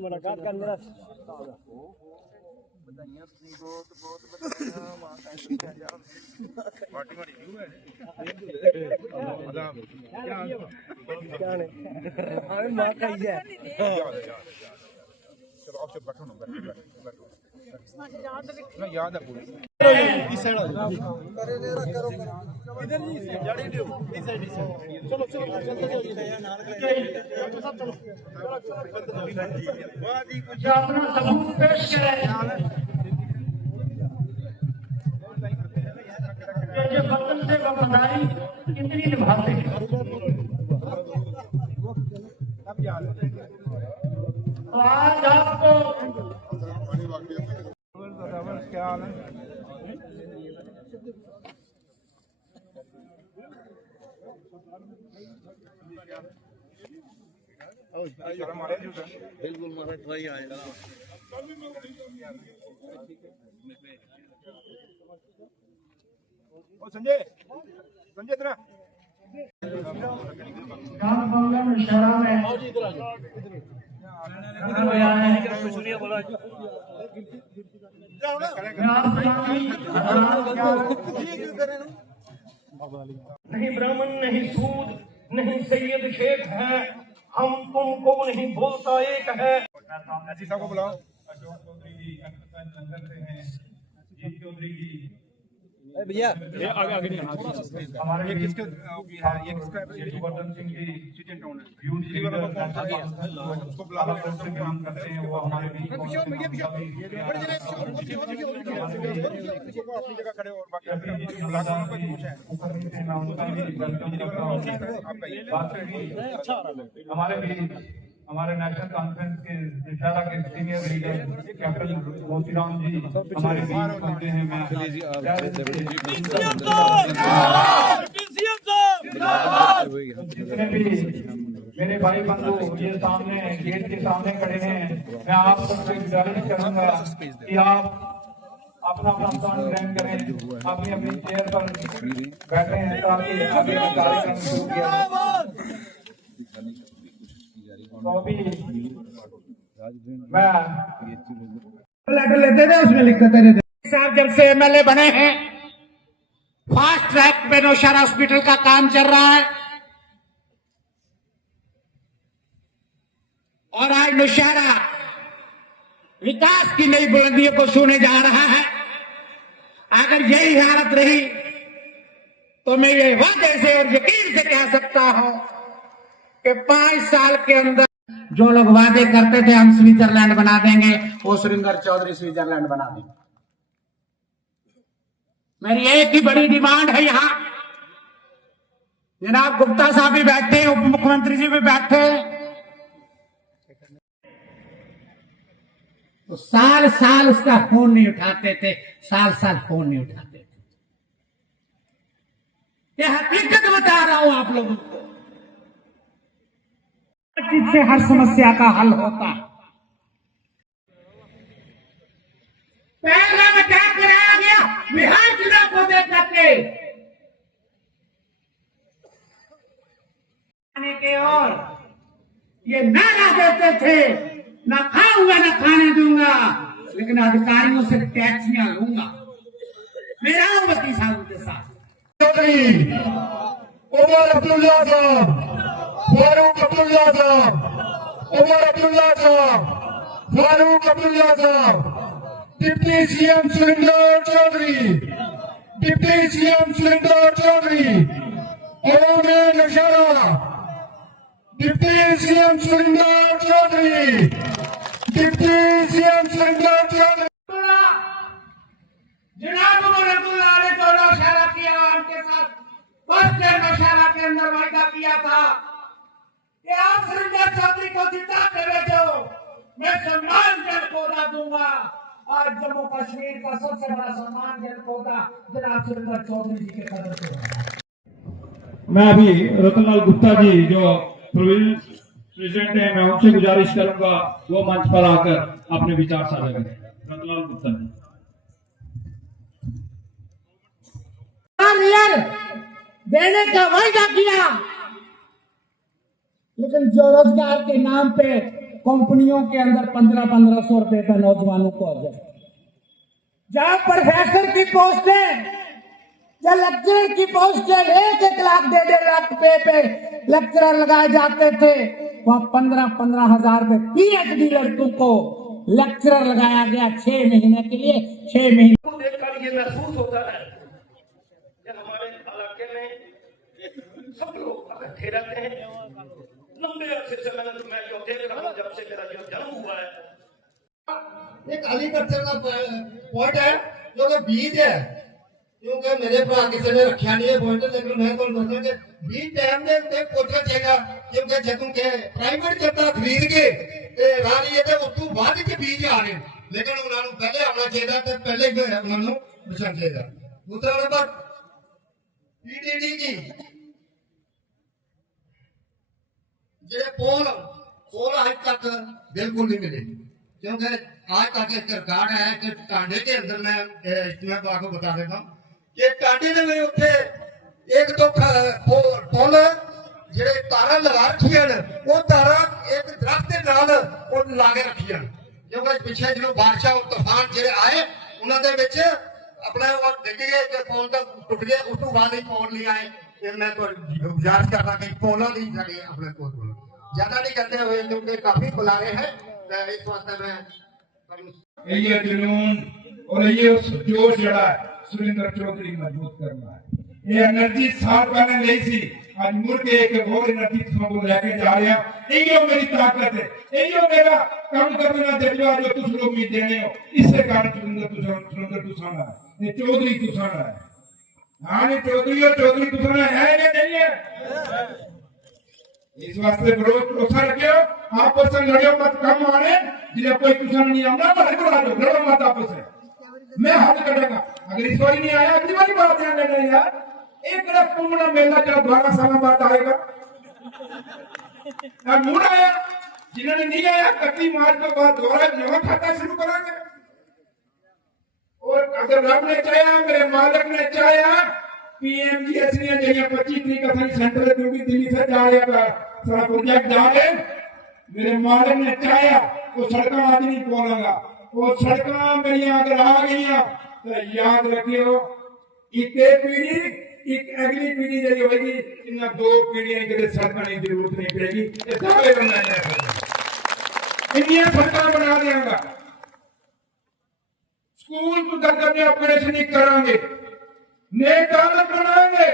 मुलाकात करना बधाइयां तुसीं बहुत बहुत बधाइयां मां कैसी है यार पार्टी मारी व्यू है क्या है अरे मां का ही है चलो आप चुप बैठो ना बैठो ना याद है पूरी इस साइड आ जाओ इधर जी जाड़ी लियो इस साइड चलो चलो चलते चलो वाह जी कुछ अपना सबूत पेश करें जो वतन से वफादारी कितनी निभाते हैं। आज आपको क्या हाल है बिल्कुल महाराज भाई आएगा संजय संजय इतना शहरा में नहीं ब्राह्मण नहीं सूद नहीं सैयद शेख है, हम तुमको नहीं बोलता एक है। ऐसी साहब को बुलाओ। अशोक चौधरी जी लंदन से हैं, जीत चौधरी जी भैया हमारे ये किसके है ये किसका गोवर्धन सिंह जी सिटी टाउन है जी वाला कौन सा गया उसको बुलाओ से काम करते हैं वो हमारे बीच अपनी जगह खड़े और बाकी हमारे भी हमारे नेशनल कॉन्फ्रेंस के निशारा के सीनियर लीडर कैप्टन मोतीराम जी हमारे बीच पहुंचे हैं। मैं जितने भी मेरे भाई बंधु ये सामने गेट के सामने खड़े हैं, मैं आप सबसे गुजारिश करूंगा कि आप अपना अपना स्थान ग्रहण करें, अपनी अपनी चेयर पर बैठे हैं ताकि आगे का कार्यक्रम शुरू किया जाए। मैं लेटर लेते थे उसमें लिखते थे साहब जब से एमएलए बने हैं फास्ट ट्रैक पे नौशहरा हॉस्पिटल का काम चल रहा है और आज नौशहरा विकास की नई बुलंदियों को छूने जा रहा है। अगर यही हालत रही तो मैं ये वादे से और यकीन से कह सकता हूं कि 5 साल के अंदर जो लोग वादे करते थे हम स्विट्जरलैंड बना देंगे, वो सुरेंद्र चौधरी स्विट्जरलैंड बना देंगे। मेरी एक ही बड़ी डिमांड है यहाँ, जनाब गुप्ता साहब भी बैठे, उप मुख्यमंत्री जी भी बैठे, तो साल साल उसका फोन नहीं उठाते थे, साल साल फोन नहीं उठाते थे। ये हकीकत बता रहा हूं आप लोगों को, जिससे हर समस्या का हल होता है। पहला में क्या कराया गया बिहार चुनाव को देख करके के और ये नारा देते थे ना खाऊंगा ना खाने दूंगा, लेकिन अधिकारियों से टैक्सियां लूंगा। मेरा बत्ती सालों के साथ उमर अब्दुल्ला साहब, फारूक अब्दुल्ला साहब, उमर अब्दुल्ला साहब, फारूक अब्दुल्ला साहब, deputy CM Surendra Chaudhary, deputy CM Surendra Chaudhary, अवामे Nowshera, deputy CM Surendra Chaudhary, deputy CM Surendra Chaudhary. जनाब उमर अब्दुल्ला ने तो नौशहरा की आवाम के साथ फर्स्ट नौशहरा के अंदर वायदा किया था कि आप सुरेंद्र चौधरी को जिता के भेजो, मैं सम्मानजनक पौधा दूंगा। आज जम्मू कश्मीर का सबसे बड़ा सम्मानजनक पौधा जनाब सुरेंद्र चौधरी जी के कदम से। मैं अभी रतनलाल गुप्ता जी जो प्रेसिडेंट है, मैं उनसे गुजारिश करूंगा वो मंच पर आकर अपने विचार साझा करें। रतनलाल गुप्ता जी। देने का वायदा किया, लेकिन जो रोजगार के नाम पे कंपनियों के अंदर 1500 रुपए का नौजवानों को अजर, जहां प्रोफेसर की पोस्टें, जहां लेक्चरर की पोस्टें 1-1 लाख 1.5 लाख रुपए पे लेक्चरर लगाए जाते थे, वहां 15-15 हजार में PhD लड़कों को लेक्चरर लगाया गया 6 महीने के लिए। 6 महीने देखकर ये महसूस होता है कि हमारे इलाके में सब लोग इकट्ठे रहते हैं। लंबे अरसे से मैं जो देख रहा हूँ, जब से मेरा जो जन्म हुआ है, एक एग्रीकल्चर का पॉइंट है जो कि बीज है, क्योंकि मेरे भरा किसी ने रखा नहीं है पॉइंट, लेकिन मैं तो दसा कि बीज टाइम ने पहुंचना चाहिए, क्योंकि जदों के प्राइवेट जत्ता खरीद के रानी है उस तो बाद के बीज आ रहे, लेकिन उन्होंने पहले आना चाहिए तो पहले ही उन्होंने बचना चाहिए। दूसरा नंबर PDD की जेडे पोल आज तक बिल्कुल नहीं मिले, क्योंकि आज तक एक रिकॉर्ड है कि टांडे के अंदर मैं आपको बता देता हूँ कि टांडे में उत्थे 1-2 पोल जेडे तारा लगा रखी है, वो तारा एक दरख्त के नाल ला के रखी है, क्योंकि पिछले जो बारिशा तूफान जेडे आए उन्होंने अपने वो डिग गए कि पोल तो टुट गए, उस तो बाद ही पोल नहीं आए। मैं तो गुजारिश करना कि पोला नहीं जाए अपने को ज्यादा नहीं करते हुए, क्योंकि काफी बुलारे हैं, इस वास्ते मैं ये जुनून और ये उस जोश जड़ा सुरेंद्र चौधरी मजबूत करना है। ये एनर्जी 7 पहले नहीं सी, आज मुड़ के एक और एनर्जी को लेके जा रहे हैं। यही मेरी ताकत है, यही मेरा काम करने का जज्बा जो तुम लोग भी देने हो, इससे कारण सुरेंद्र तुसाना है, ये चौधरी तुसाना है। हाँ, ये चौधरी और चौधरी तुसाना है या नहीं है? इस वास्ते भरोसा रखियो, आपस में लड़ियो मत, कम आने जिन्हें कोई तुसाना नहीं आना तो हरिबुला दो, लड़ो मत आपस में, मैं हल करूंगा। अगर इस बार नहीं आया अगली बार बात ध्यान देना यार, एक कुंभ मेला जब 12 साल बाद आएगा, मूड आया, जिन्होंने नहीं आया 31 मार्च के बाद दोबारा जमा खाता शुरू करेंगे। और अगर रब ने चाहा, मेरे मालिक ने चाहा, PMGS ने चाहिए 25 तरीक का सेंट्रल जो भी दिल्ली से जा रहा सारा प्रोजेक्ट जा रहे, मेरे मालिक ने चाहा वो सड़क आज नहीं खोलेगा, वो सड़क मेरी अगर आ गई तो याद रखियो, एक पीढ़ी एक अगली पीढ़ी जी होगी, इन 2 पीढ़ियां के सड़क की जरूरत नहीं पड़ेगी। दावे बनाया इंडिया सरकार बना देगा, स्कूल को दर्जा में ऑपरेशन नहीं करांगे, नेक आदत बनाएंगे,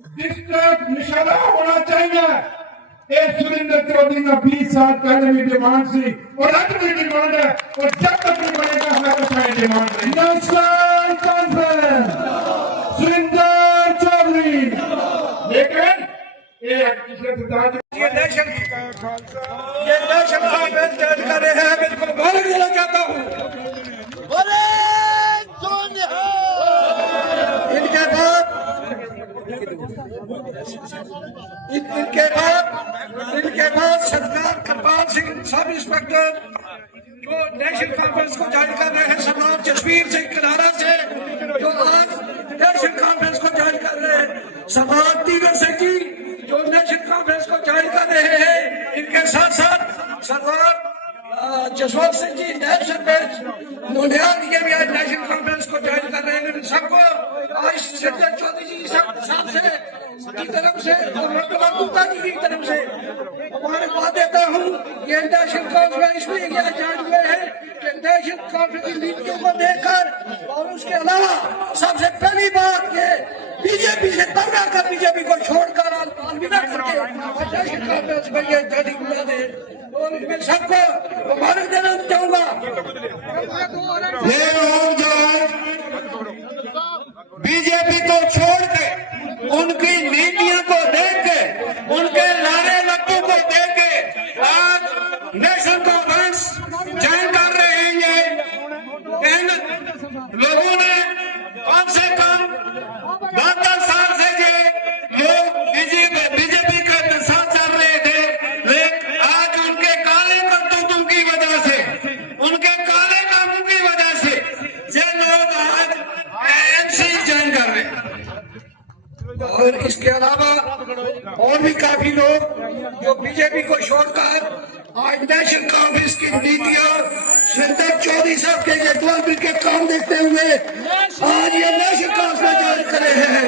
डिस्ट्रिक्ट निशाना होना चाहिए। एक सुरेंद्र चौधरी का 20 साल पहले भी डिमांड थी और आज भी डिमांड है, और जब तक नहीं बनेगा हमारे पास डिमांड नहीं। नेशनल कॉन्फ्रेंस सुरेंद्र चौधरी, लेकिन ये नेशन कॉन्फ्रेंस कर रहे हैं, बिल्कुल भारत देना चाहता हूँ। इनके बाद सरदार कृपाल सिंह सब इंस्पेक्टर जो नेशनल कॉन्फ्रेंस को जारी कर रहे हैं, सरदार जसवीर सिंह किनारा से जो आज नेशनल कॉन्फ्रेंस को जारी कर रहे हैं, सरदार तीगर सिंह जी जो नेशनल कॉन्फ्रेंस को जारी कर रहे हैं, इनके साथ साथ सरदार जसवंत सिंह जी नैब सरपंच नोनियाल ये भी आज नेशनल कॉन्फ्रेंस को जारी कर रहे हैं। सबको आज सुरेंद्र चौधरी जी साहब से की तरफ से और मर्तबा गुप्ता जी की तरफ से मुबारकबाद देता हूँ। ये नेशनल कॉन्फ्रेंस में यह जान हुए हैं कि नेशनल कॉन्फ्रेंस की नीतियों को देखकर और उसके अलावा सबसे पहली बात ये बीजेपी से तगड़ा कर, बीजेपी को छोड़कर अलविदा करके और नेशनल कॉन्फ्रेंस में ये जारी बुला दे, और मैं सबको मुबारक देना चाहूंगा। बीजेपी को छोड़ के, उनकी नीतियों को देख के, उनके लारे लट्टू को देख के आज नेशनल कॉन्फ्रेंस ज्वाइन कर रहे हैं। ये इन लोगों ने कम से कम 10 साल से ये बीजेपी का साथ चल रहे थे, लेकिन आज उनके काले करतूतों की वजह से, उनके काले कामों की वजह से ये लोग आज ANC ज्वाइन कर रहे हैं। और इसके अलावा और भी काफी लोग जो बीजेपी को छोड़कर आज नेशनल कांग्रेस की नीतियां सुरेंद्र चौधरी साहब के डेवलपमेंट के काम देखते हुए आज ये नेशनल कांग्रेस में ज्वाइन करे हैं।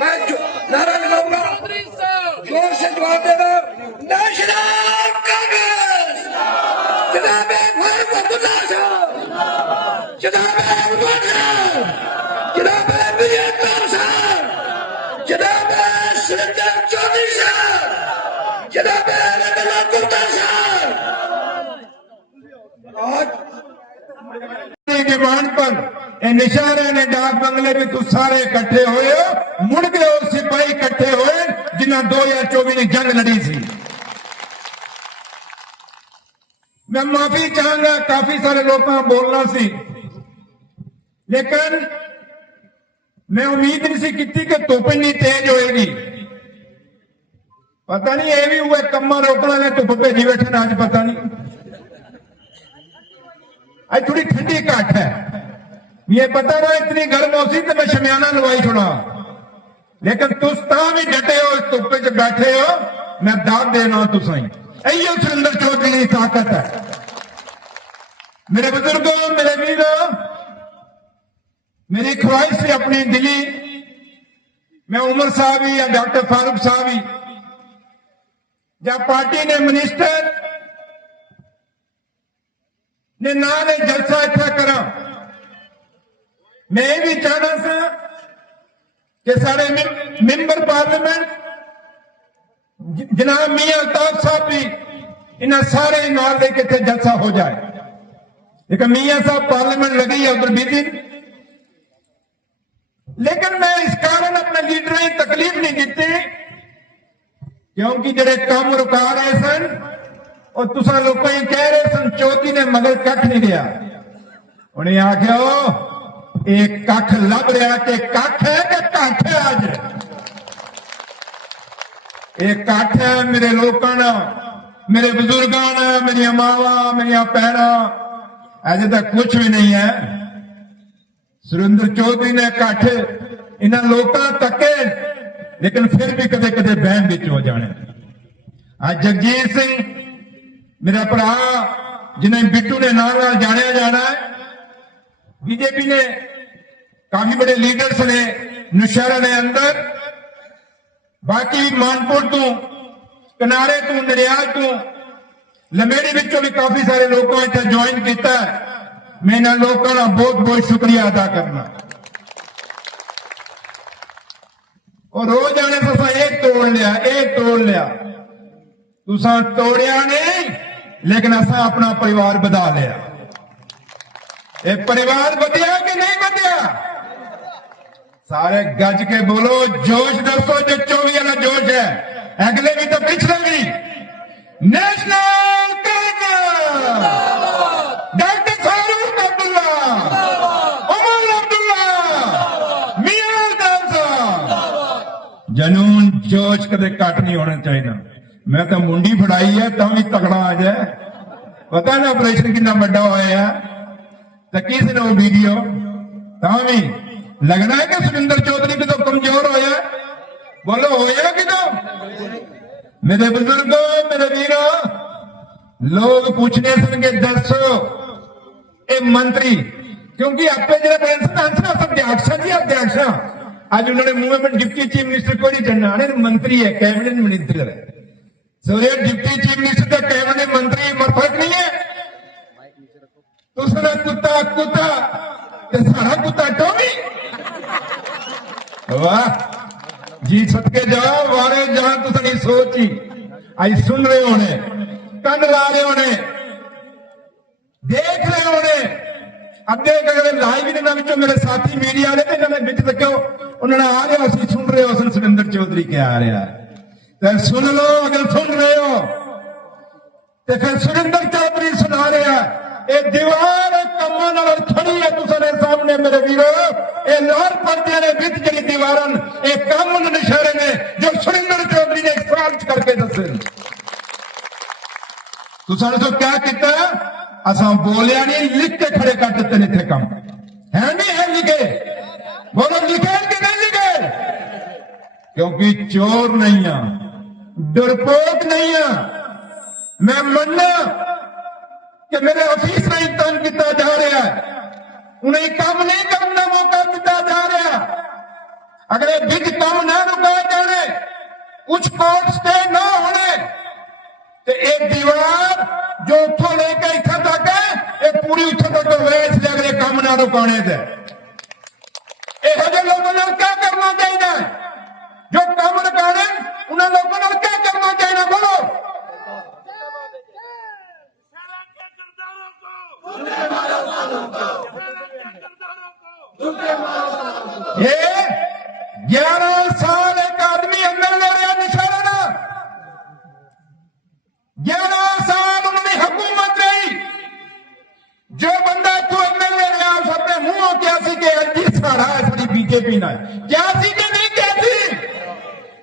मैं नारा लगाऊंगा, जोर से जवाब देना, नेशनल कांग्रेस जनाब फारूक अब्दुल्ला साहब, जनाब अकबर साहब, जनाब विजय साहब, जनाब सुरेंद्र चौधरी साहब, जनाब रविंद्र गुप्ता साहब। के बाण पर निशारे ने डाक बंगले में तुम सारे इकट्ठे हुए हो, मुड़ गए और सिपाही इकट्ठे हुए जिन्हें 2024 में जंग लड़ी थी। मैं माफी चाहूंगा, काफी सारे लोगों को बोलना सी, लेकिन मैं उम्मीद नहीं सी की कि धुप नहीं तेज होएगी। पता नहीं ये भी हुआ कम्मा रोकने ने धुप भेजी बैठे ना, आज पता नहीं आज थोड़ी ठंडी घट है। ये पता ना इतनी गर्म हो सी तो मैं शमियाना लवाई छोड़ा, लेकिन तुस भी डटे हो, इस धुप्पे च बैठे हो, मैं दाद देना तुसाई। यही सुरेंद्र चौधरी की ताकत है। मेरे बुजुर्गों, मेरे वीरों, मेरी ख्वाहिश से अपनी दिली, मैं उमर साहब ही या डॉक्टर फारूक साहब ही, जब पार्टी ने मिनिस्टर ने नाल जलसा इतना करा, मैं ये भी चाहना सा कि सारे मेंबर पार्लियामेंट जनाब मियां अल्ताफ साहब भी इन्हें सारे नाल लेके थे जलसा हो जाए। लेकिन मियां साहब पार्लियामेंट लगी है उधर बिजी, लेकिन मैं इस कारण अपने लीडर की तकलीफ नहीं दी, क्योंकि जेडे काम रुका रहे सन और तुसा लोग कह रहे सन चौधरी ने मगर कख नहीं लिया। उन्हें आख्या एक कख लभ रहा कि कख है कि कख है। आज एक कख है मेरे लोगों ना, मेरे बुजुर्गों ना, मेरिया मावा, मेरिया भैना, अजे तक कुछ भी नहीं है। सुरेंद्र चौधरी ने कठ इन्हों लोगों तके, लेकिन फिर भी कदे कदे बहन बिच हो जाने। आज जगजीत सिंह मेरा भरा जिन्हें बिट्टू ने नाम जानिया जाना है, बीजेपी ने काफी बड़े लीडर्स ने नौशहरा ने अंदर, बाकी मानपुर तू, कनारे तू, नरियाल तू, लमेड़ी बिचों भी काफी सारे लोगों ने इतना ज्वाइन किया। मैं इन लोगों का बहुत बहुत शुक्रिया अदा करना। और रोज आने तुसा एक तोड़ लिया, एक तोड़ लिया, तुसा तोड़िया नहीं, लेकिन असा अपना परिवार बधा लिया। एक परिवार बधिया कि नहीं बधिया? सारे गज के बोलो, जोश दसो जो 24 वाला जोश है, अगले भी तो पिछले भी। नेशनल कांग्रेस, डॉक्टर फारूक अब्दुल्ला, उमर अब्दुल्ला, मियां अल्ताफ साहब। जनून जोश कदे घट नहीं होना चाहिए। मैं तो मुंडी फड़ाई है तो भी तगड़ा आ जाए। पता ना ऑपरेशन कितना बड़ा होया, तो किस ने वो वीडियो भी लगना है कि सुरेंद्र चौधरी भी तो कमजोर होया। बोलो होया कि तो? मेरे बुजुर्गों, मेरे वीरों, लोग पूछने सुन के दसो ये मंत्री, क्योंकि आपे जो अध्यक्ष जी अध्यक्ष आज उन्होंने मुंह में डिप्टी चीफ मिनिस्टर को नहीं चढ़ना, मंत्री है, कैबिनेट मिनिस्टर है। सूर्य डिप्टी चीफ मिनिस्टर का कैबिनेट मंत्री फर्क नहीं है। दूसरा कुत्ता कुत्ता सारा कुत्ता टोमी। वाह जी, सदके जाओ वारे जहां तुझे सोची आई सुन रहे होने, कन ला रहे होने, देख रहे होने। अगे अगर लाइव इन्होंने मेरे साथी मीडिया वाले तो इन्होंने बिच तक उन्होंने आ रहे हो, सुन रहे हो सुरेंद्र चौधरी क्या आ रहा है, तो सुन लो। अगर सुन रहे हो तो फिर सुरेंद्र चौधरी सुना रहा है। ये दीवार कम्मा नाल खड़ी है तुसारे सामने मेरे वीरो, ये लाल पर्दे ने बिच जी दीवार ये कम नशहरे ने जो सुरेंद्र चौधरी ने एक्सपर्ट करके दसे। तुसाने तो क्या किया? असा बोलिया नहीं, लिख के खड़े कर देते ने थे कम है नहीं है लिखे। बोलो लिखे कि नहीं लिखे? क्योंकि चोर नहीं है, डरपोक नहीं है। मैं मनना कि मेरे ऑफिस नहीं तंग किया जा रहा है, उन्हें काम नहीं करने का मौका दिता जा रहा। अगले बिज काम ना रुका जाने, कुछ कोर्ट स्टे ना होने, तो एक दीवार जो उठो लेके इतना तक है, एक पूरी उठो तक वेच ले, अगले काम ना रुकाने दे। लोगों ने क्या करना चाहिए? जो काम रुकाने उन्हें लोगों ने क्या करना चाहिए? बोलो। ये 11 साल एक आदमी अंदर ले रहा निशाना, 11 साल उन्होंने हुकूमत रही। जो बंदा तू अंदर ले रहा उस अपने मुंह क्या सी के अजी सारा सारी बीजेपी ना क्या सी के नहीं क्या सी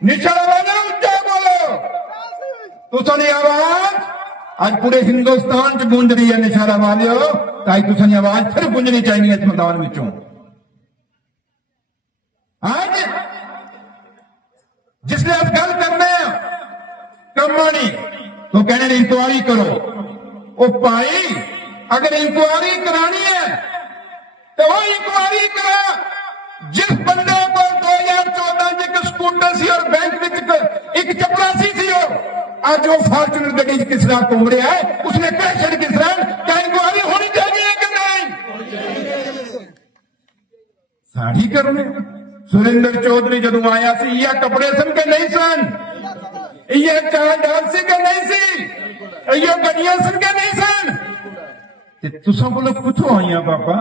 निशाना वाले उच्चा बोलो। तो सुनी आवाज आज पूरे हिंदुस्तान च गूंज रही है निशाना वाले हो, ताकि तुसानी आवाज फिर गूंजनी चाहिए इस मैदान विचों। आज जिसने आप गल करने कमानी तो कहने इंक्वायरी करो। ओ भाई अगर इंक्वायरी करानी है तो वो इंक्वायरी करा जिस बंदे को 2014 एक स्कूटर सी और बैंक में एक चपरासी सी हो, आज वो फॉर्चुनर गड्डी किस तरह घूम रहा है, उसने क्रैशर किस तरह, क्या इंक्वायरी होनी चाहिए कि नहीं? साड़ी करने सुरेंद्र चौधरी जदों आया सी ये कपड़े सन के नहीं सन, ये चाल डाल सी के नहीं सी, ये गड्डियां सन के नहीं सन। तुसा बोलो कुछ आइया बाबा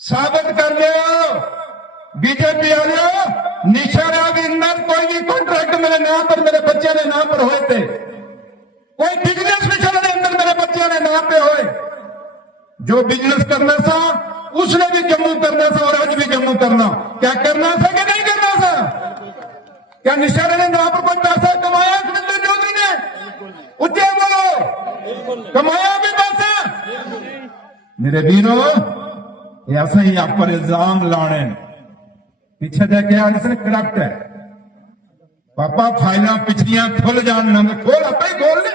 साबित कर लियो। बीजेपी वाले निशाना के अंदर कोई भी कॉन्ट्रैक्ट मेरे नाम पर, मेरे बच्चे के नाम पर हुए थे, कोई बिजनेस निशाना के अंदर मेरे बच्चे के नाम पे हुए। जो बिजनेस करना था उसने भी जम्मू करना था और आज भी जम्मू करना। क्या करना था कि नहीं करना था? क्या निशाना ने नाम पर कोई पैसा कमाया सुरेंद्र चौधरी ने? उच्चे बोलो, कमाया भी पैसा? मेरे वीरों ऐसा ही आप पर इल्जाम लाने पीछे जाके यार इसने करप्ट है पापा, फाइलें पिछलियां खुल जान ना खोल आप ही खोल ले,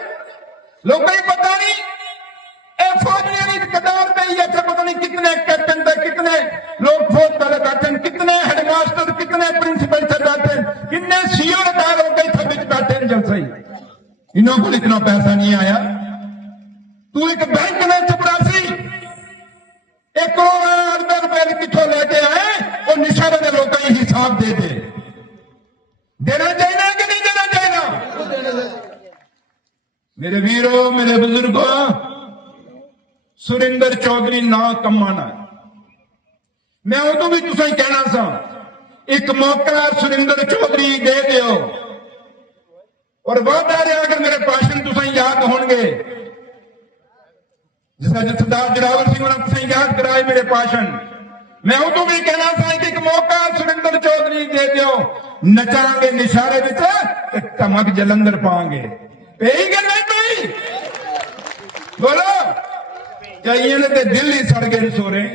लोग ही पता नहीं फौज ने कतार पे ही अच्छा पता नहीं कितने कैप्टन थे, कितने लोग फौज पहले बैठे, कितने हेडमास्टर, कितने प्रिंसिपल थे बैठे, कितने सीओ रिटायर हो गए थे बीच बैठे जब सही इन्हों को इतना पैसा नहीं आया। तू एक बैंक में चपरासी 1 करोड़ रुपए कितों लेके आए और निशाना ने लोगों को हिसाब दे दे। देना चाहिए कि नहीं देना चाहिए? मेरे वीरों, मेरे बुजुर्गों, सुरेंद्र चौधरी ना कमाना। मैं उदों भी तुसा कहना सा एक मौका सुरेंद्र चौधरी दे दियो और वादा रहा अगर मेरे भाषण तुसा याद होंगे जिस सरदार जोरावर सिंह ने तुसा याद कराए मेरे भाषण, मैं उदों भी कहना सा कि एक मौका सुरेंद्र चौधरी दे दियो, नचांगे निशारे विच धमक जलंधर पांगे। यही गल नहीं पई बोलो चाहिए ने ते दिल ही सड़ गए सो रहे।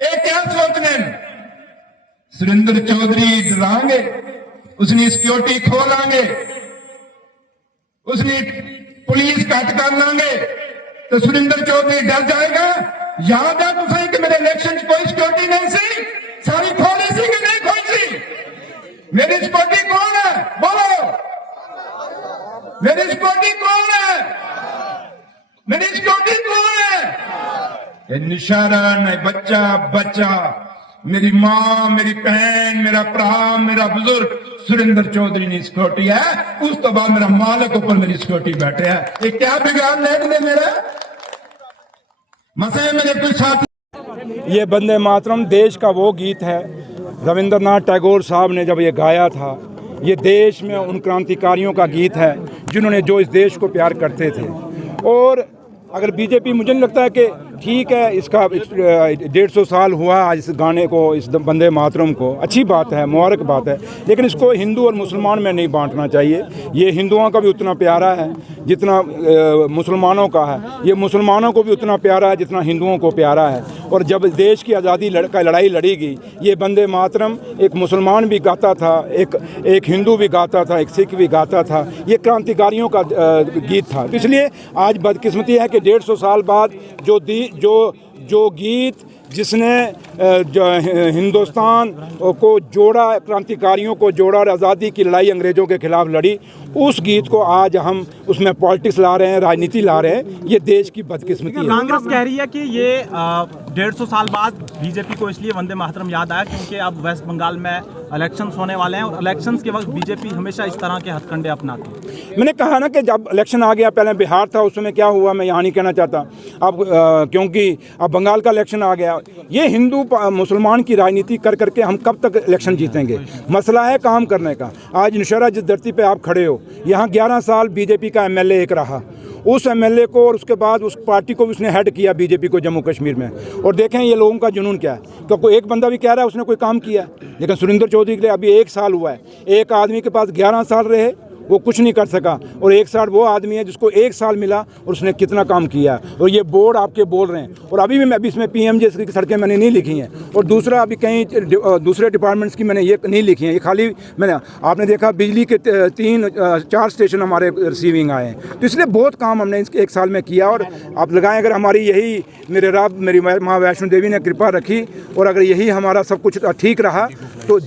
ये क्या सोचने सुरेंद्र चौधरी डरांगे, उसने सिक्योरिटी खोलांगे, उसने पुलिस कट कर लांगे तो सुरेंद्र चौधरी डर जाएगा। याद है तुझे कि मेरे इलेक्शन कोई सिक्योरिटी नहीं सी, सारी खोली सी कि नहीं खोई सी? मेरी सिक्योरिटी कौन है बोलो? मेरी सिक्योरिटी कौन है? मेरी सिक्योरिटी कौन है? निशाना नहीं, बच्चा बच्चा, मेरी मां, मेरी बहन, मेरा भरा, मेरा बुजुर्ग सुरेंद्र चौधरी ने सिक्योरिटी है। उस तो बाद मेरा मालिक ऊपर मेरी सिक्योरिटी बैठे है। ये क्या बिगाड़ ले मेरा मसे मेरे कुछ साथी। ये वंदे मातरम देश का वो गीत है रविंद्रनाथ टैगोर साहब ने जब ये गाया था। ये देश में उन क्रांतिकारियों का गीत है जिन्होंने जो इस देश को प्यार करते थे। और अगर बीजेपी, मुझे नहीं लगता है कि ठीक है, इसका 150 साल हुआ आज इस गाने को, इस वंदे मातरम को, अच्छी बात है, मुबारक बात है, लेकिन इसको हिंदू और मुसलमान में नहीं बांटना चाहिए। ये हिंदुओं का भी उतना प्यारा है जितना मुसलमानों का है, ये मुसलमानों को भी उतना प्यारा है जितना हिंदुओं को प्यारा है। और जब देश की आज़ादी का लड़ाई लड़ी गई, ये वंदे मातरम एक मुसलमान भी गाता था, एक हिंदू भी गाता था, एक सिख भी गाता था, ये क्रांतिकारियों का गीत था। तो इसलिए आज बदकिस्मती है कि 150 साल बाद जो गीत जिसने हिंदुस्तान को जोड़ा, क्रांतिकारियों को जोड़ा और आज़ादी की लड़ाई अंग्रेज़ों के खिलाफ लड़ी, उस गीत को आज हम उसमें पॉलिटिक्स ला रहे हैं, राजनीति ला रहे हैं। ये देश की बदकिस्मती है। कांग्रेस कह रही है कि ये 150 साल बाद बीजेपी को इसलिए वंदे मातरम याद आया क्योंकि अब वेस्ट बंगाल में इलेक्शंस होने वाले हैं और इलेक्शंस के वक्त बीजेपी हमेशा इस तरह के हथकंडे अपनाती है। मैंने कहा ना कि जब इलेक्शन आ गया, पहले बिहार था, उस समय क्या हुआ मैं यहाँ नहीं कहना चाहता अब, क्योंकि अब बंगाल का इलेक्शन आ गया। ये हिंदू मुसलमान की राजनीति कर करके हम कब तक इलेक्शन जीतेंगे? मसला है काम करने का। आज नौशहरा जिस धरती पे आप खड़े हो, यहाँ 11 साल बीजेपी का एमएलए एक रहा, उस एमएलए को और उसके बाद उस पार्टी को भी उसने हेड किया बीजेपी को जम्मू कश्मीर में। और देखें ये लोगों का जुनून क्या है, क्योंकि एक बंदा भी कह रहा है उसने कोई काम किया, लेकिन सुरेंद्र चौधरी के लिए अभी 1 साल हुआ है। एक आदमी के पास 11 साल रहे, वो कुछ नहीं कर सका, और 1 साल वो आदमी है जिसको 1 साल मिला और उसने कितना काम किया। और ये बोर्ड आपके बोल रहे हैं, और अभी इसमें PMJ की सड़कें मैंने नहीं लिखी हैं, और दूसरा अभी कहीं दूसरे डिपार्टमेंट्स की मैंने ये नहीं लिखी हैं। ये खाली मैंने, आपने देखा बिजली के 3-4 स्टेशन हमारे रिसीविंग आए हैं। तो इसलिए बहुत काम हमने 1 साल में किया। और आप लगाएं, अगर हमारी यही मेरे रब मेरी माँ वैष्णो देवी ने कृपा रखी और अगर यही हमारा सब कुछ ठीक रहा तो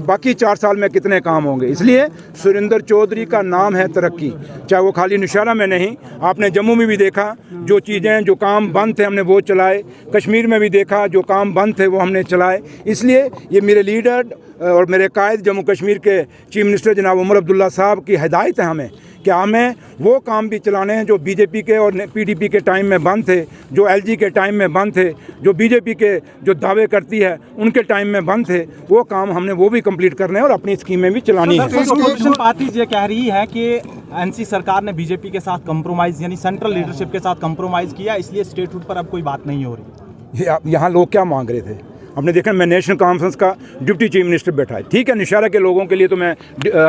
बाकी 4 साल में कितने काम होंगे। इसलिए सुरेंद्र चौधरी का नाम है तरक्की, चाहे वो खाली नौशहरा में नहीं, आपने जम्मू में भी देखा जो चीज़ें, जो काम बंद थे हमने वो चलाए, कश्मीर में भी देखा जो काम बंद थे वो हमने चलाए। इसलिए ये मेरे लीडर और मेरे कायद जम्मू कश्मीर के चीफ मिनिस्टर जनाब उमर अब्दुल्ला साहब की हिदायत है हमें कि हमें वो काम भी चलाने हैं जो बीजेपी के और PDP के टाइम में बंद थे, जो LG के टाइम में बंद थे, जो बीजेपी के जो दावे करती है उनके टाइम में बंद थे, वो काम हमने वो भी कंप्लीट करने हैं और अपनी स्कीमें भी चलानी है। अपोजिशन पार्टी ये कह रही है कि NC सरकार ने बीजेपी के साथ कंप्रोमाइज़ यानी सेंट्रल लीडरशिप के साथ कंप्रोमाइज़ किया, इसलिए स्टेटहुड पर अब कोई बात नहीं हो रही। यहाँ लोग क्या मांग रहे थे? हमने देखा मैं नेशनल कॉन्फ्रेंस का डिप्टी चीफ मिनिस्टर बैठा है, ठीक है, नौशहरा के लोगों के लिए तो मैं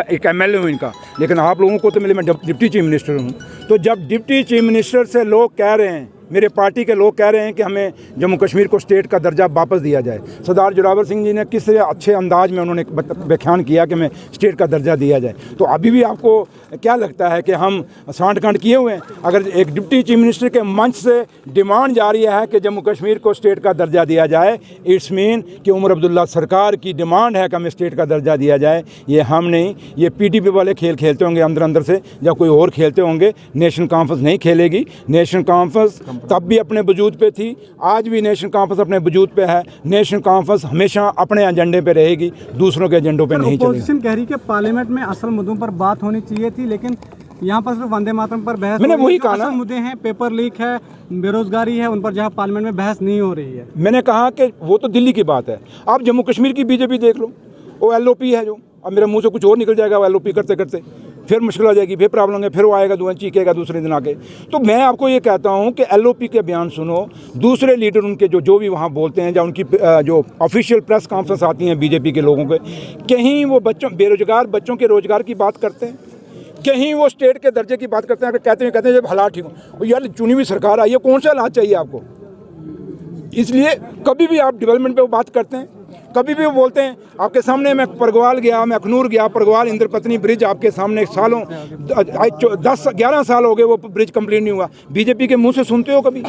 एक MLA हूँ इनका, लेकिन आप लोगों को तो मिले मैं डिप्टी चीफ मिनिस्टर हूँ। तो जब डिप्टी चीफ मिनिस्टर से लोग कह रहे हैं, मेरे पार्टी के लोग कह रहे हैं कि हमें जम्मू कश्मीर को स्टेट का दर्जा वापस दिया जाए, सरदार जोरावर सिंह जी ने किस अच्छे अंदाज में उन्होंने व्याख्यान किया कि हमें स्टेट का दर्जा दिया जाए। तो अभी भी आपको क्या लगता है कि हम सांठ-गांठ किए हुए हैं? अगर एक डिप्टी चीफ मिनिस्टर के मंच से डिमांड जारी है कि जम्मू कश्मीर को स्टेट का दर्जा दिया जाए, इट्स मीन कि उमर अब्दुल्ला सरकार की डिमांड है कि हमें स्टेट का दर्जा दिया जाए। ये हम नहीं, ये PDP वाले खेल खेलते होंगे अंदर अंदर से, या कोई और खेलते होंगे। नेशनल कॉन्फ्रेंस नहीं खेलेगी। नेशनल कॉन्फ्रेंस तब भी अपने वजूद पे थी, आज भी नेशनल कॉन्फ्रेंस अपने वजूद पे है। नेशनल कॉन्फ्रेंस हमेशा अपने एजेंडे पे रहेगी, दूसरों के एजेंडों पे नहीं चलेगी। अपोजिशन कह रही है कि पार्लियामेंट में असल मुद्दों पर बात होनी चाहिए थी, लेकिन यहाँ पर सिर्फ वंदे मातरम पर बहस। मैंने वही कहा ना, मुद्दे हैं, पेपर लीक है, बेरोजगारी है, उन पर जहाँ पार्लियामेंट में बहस नहीं हो रही है। मैंने कहा कि वो तो दिल्ली की बात है। आप जम्मू कश्मीर की बीजेपी देख लो, वो LOP है जो, अब मेरे मुंह से कुछ और निकल जाएगा वो LOP करते करते, फिर मुश्किल हो जाएगी, फिर प्रॉब्लम है, फिर वो आएगा चीखेगा दूसरे दिन आके। तो मैं आपको ये कहता हूँ कि LOP के बयान सुनो, दूसरे लीडर उनके जो भी वहाँ बोलते हैं, या उनकी जो ऑफिशियल प्रेस कॉन्फ्रेंस आती हैं बीजेपी के लोगों के, कहीं वो बेरोजगार बच्चों के रोजगार की बात करते हैं, कहीं वो स्टेट के दर्जे की बात करते हैं। कहते हैं जब हालात ठीक हो, यार चुनी हुई सरकार आई है, कौन से हालात चाहिए आपको? इसलिए कभी भी आप डेवलपमेंट पे वो बात करते हैं, कभी भी वो बोलते हैं। आपके सामने मैं परगवाल गया, मैं अखनूर गया, परगवाल इंद्रपत्नी ब्रिज आपके सामने सालों 10-11 साल हो गए वो ब्रिज कंप्लीट नहीं हुआ। बीजेपी के मुंह से सुनते हो कभी?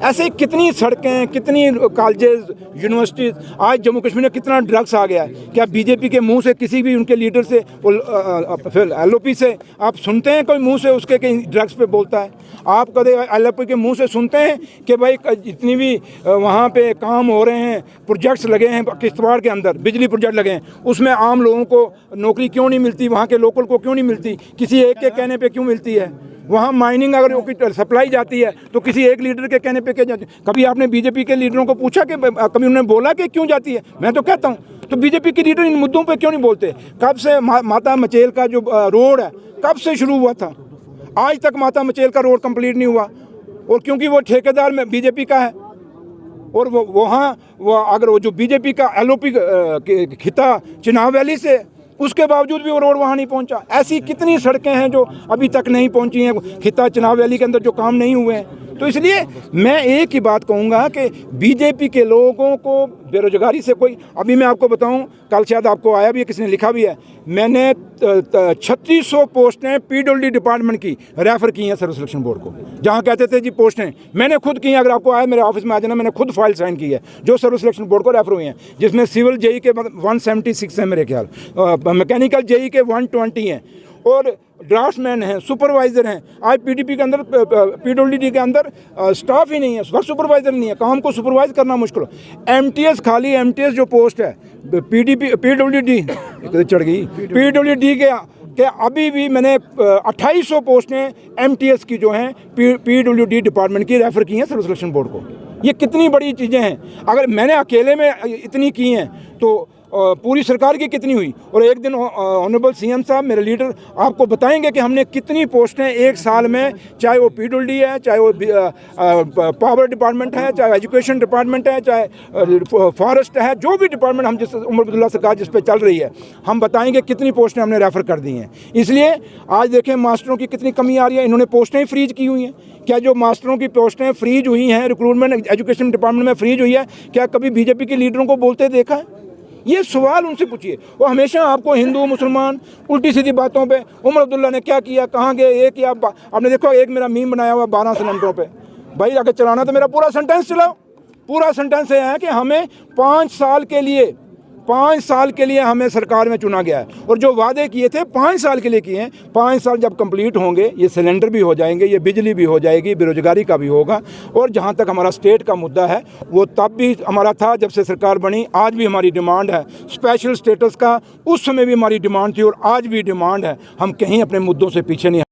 ऐसे कितनी सड़कें, कितनी कॉलेजेस, यूनिवर्सिटीज़, आज जम्मू कश्मीर में कितना ड्रग्स आ गया है। क्या बीजेपी के मुंह से किसी भी उनके लीडर से, फिर LOP से आप सुनते हैं कोई मुंह से उसके कहीं ड्रग्स पे बोलता है? आप कभी LOP के मुंह से सुनते हैं कि भाई जितनी भी वहाँ पे काम हो रहे हैं, प्रोजेक्ट्स लगे हैं किश्तवाड़ के अंदर, बिजली प्रोजेक्ट लगे हैं, उसमें आम लोगों को नौकरी क्यों नहीं मिलती? वहाँ के लोकल को क्यों नहीं मिलती? किसी एक के कहने पे क्यों मिलती है? वहाँ माइनिंग अगर सप्लाई जाती है तो किसी एक लीडर के कहने पे क्या जाती है? कभी आपने बीजेपी के लीडरों को पूछा कि कभी उन्होंने बोला कि क्यों जाती है? मैं तो कहता हूँ, तो बीजेपी के लीडर इन मुद्दों पे क्यों नहीं बोलते? कब से माता मचेल का जो रोड है, कब से शुरू हुआ था? आज तक माता मचेल का रोड कंप्लीट नहीं हुआ। और क्योंकि वो ठेकेदार में बीजेपी का है और वो अगर वो जो बीजेपी का एलओपी खिता चिनाब वैली से, उसके बावजूद भी वो रोड वहाँ नहीं पहुँचा। ऐसी कितनी सड़कें हैं जो अभी तक नहीं पहुँची हैं, खिता चिनाब वैली के अंदर जो काम नहीं हुए हैं। तो इसलिए मैं एक ही बात कहूँगा कि बीजेपी के लोगों को बेरोजगारी से कोई, अभी मैं आपको बताऊँ, कल शायद आपको आया भी है, किसी ने लिखा भी है, मैंने 3600 पोस्टें पीडब्ल्यूडी डिपार्टमेंट की रेफ़र की हैं सर्विस सिलेक्शन बोर्ड को। जहाँ कहते थे जी पोस्टें मैंने खुद की हैं, अगर आपको आया मेरे ऑफिस में आ जाना, मैंने खुद फाइल साइन की है जो सर्विस सिलेक्शन बोर्ड को रेफ़र हुई हैं, जिसमें सिविल जेई के 176 हैं मेरे ख्याल, मैकेनिकल जेई के 120 हैं और ड्राफ्ट्समैन हैं, सुपरवाइज़र हैं। आज पीडीपी के अंदर, पीडब्ल्यूडी के अंदर स्टाफ ही नहीं है, वर्क सुपरवाइज़र नहीं है, काम को सुपरवाइज करना मुश्किल। एमटीएस, खाली एमटीएस जो पोस्ट है पीडब्ल्यूडी चढ़ गई, पीडब्ल्यूडी के अभी भी मैंने 2800 पोस्टें एमटीएस की जो हैं पीडब्ल्यूडी डिपार्टमेंट की रेफ़र की हैं सर्विस सिलेक्शन बोर्ड को। ये कितनी बड़ी चीज़ें हैं। अगर मैंने अकेले में इतनी की हैं तो पूरी सरकार की कितनी हुई। और एक दिन ऑनरेबल सीएम साहब, मेरे लीडर, आपको बताएंगे कि हमने कितनी पोस्टें एक साल में, चाहे वो पीडब्ल्यूडी है, चाहे वो पावर डिपार्टमेंट है, चाहे एजुकेशन डिपार्टमेंट है, चाहे फॉरेस्ट है, जो भी डिपार्टमेंट हम जिस उमर अब्दुल्ला सरकार जिस पे चल रही है, हम बताएंगे कितनी पोस्टें हमने रेफ़र कर दी हैं। इसलिए आज देखें मास्टरों की कितनी कमी आ रही है, इन्होंने पोस्टें फ्रीज की हुई हैं। क्या जो मास्टरों की पोस्टें फ्रीज हुई हैं, रिक्रूटमेंट एजुकेशन डिपार्टमेंट में फ्रीज हुई है, क्या कभी बीजेपी के लीडरों को बोलते देखा है? ये सवाल उनसे पूछिए। वो हमेशा आपको हिंदू मुसलमान उल्टी सीधी बातों पे, उमर अब्दुल्ला ने क्या किया, कहाँ गए, ये किया। आपने देखो एक मेरा मीम बनाया हुआ 12 सिलेंडरों पे। भाई अगर चलाना तो मेरा पूरा सेंटेंस चलाओ। पूरा सेंटेंस ये है कि हमें 5 साल के लिए हमें सरकार में चुना गया है और जो वादे किए थे 5 साल के लिए किए हैं। 5 साल जब कंप्लीट होंगे, ये सिलेंडर भी हो जाएंगे, ये बिजली भी हो जाएगी, बेरोजगारी का भी होगा। और जहाँ तक हमारा स्टेट का मुद्दा है, वो तब भी हमारा था जब से सरकार बनी, आज भी हमारी डिमांड है स्पेशल स्टेटस का। उस समय भी हमारी डिमांड थी और आज भी डिमांड है। हम कहीं अपने मुद्दों से पीछे नहीं